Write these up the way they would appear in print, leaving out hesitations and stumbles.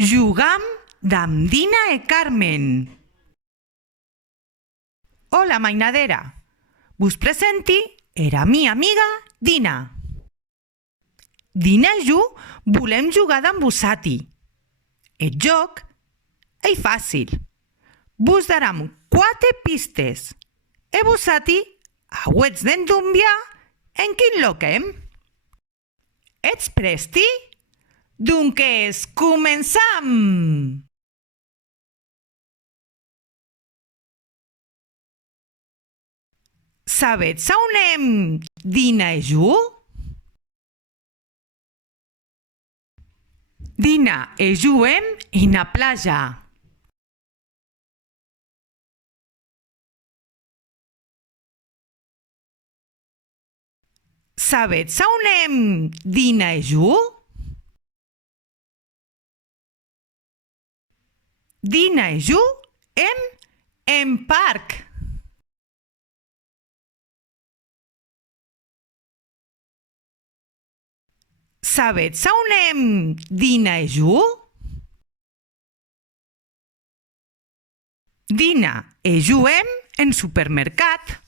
Jugam damb Dina e Carmen. Hola, mainadera. Vos presenti era mi amiga Dina. Dina i jo volem jugar damb vosati. Eth joc ei fàcil. Vos daram 4 pistes e vosati auetz d'entombiar en quin loquem. Ets presti? Donques començam! Sabetz a on anem Dina e jo? Dina e jo hem ena plaja. Sabetz a on anem Dina e jo? Dina e jo hem en parc. Sabetz a on anem Dina e jo? Dina e jo hem en supermercat.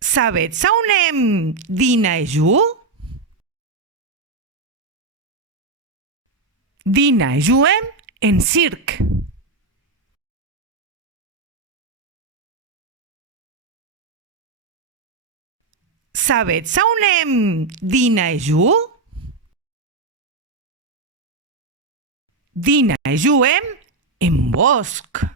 Sabetz a on anem Dina e jo? Dina e jo hem en circ. Sabetz a on anem Dina e jo? Dina e jo hem en bosc.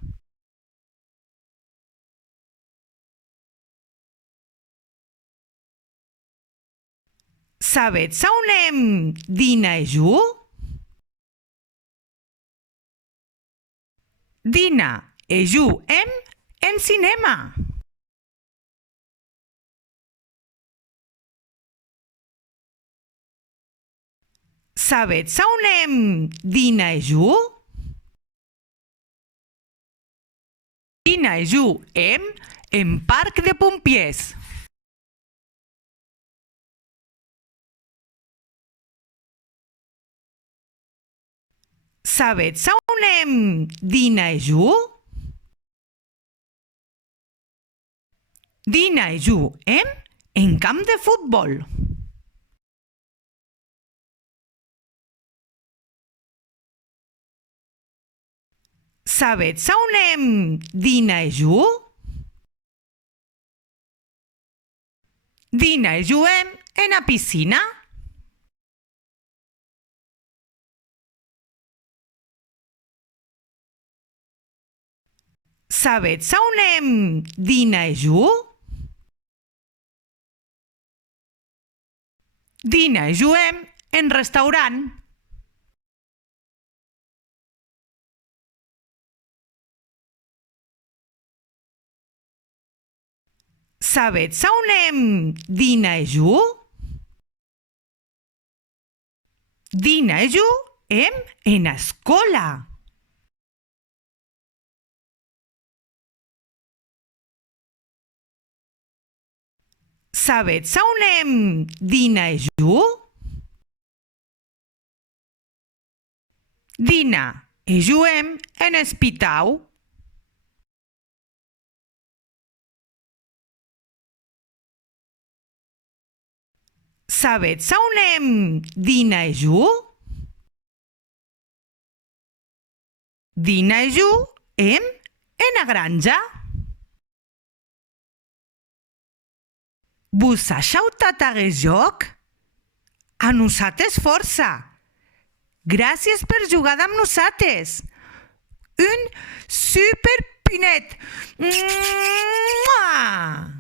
Sabetz a on anem Dina e jo? Dina e jo hem en cinema. Sabetz a on anem Dina e jo? Dina e jo hem en parc de pompiers. Sabetz a on anem Dina e jo? Dina e jo hem en camp de futbol. Sabetz a on anem Dina e jo? Dina e jo hem ena piscina. Sabetz a on anem Dina e jo? Dina e jo hem en restaurant. Sabetz a on anem Dina e jo? Dina e jo hem ena escola. Sabetz a on anem Dina e jo? Dina e jo hem en espitau. Sabetz a on anem Dina e jo? Dina e jo hem ena granja. Vos ha shautat aguest joc? A nosates força! Gràcies per jugar amb nosates! Un superpinet! Mua!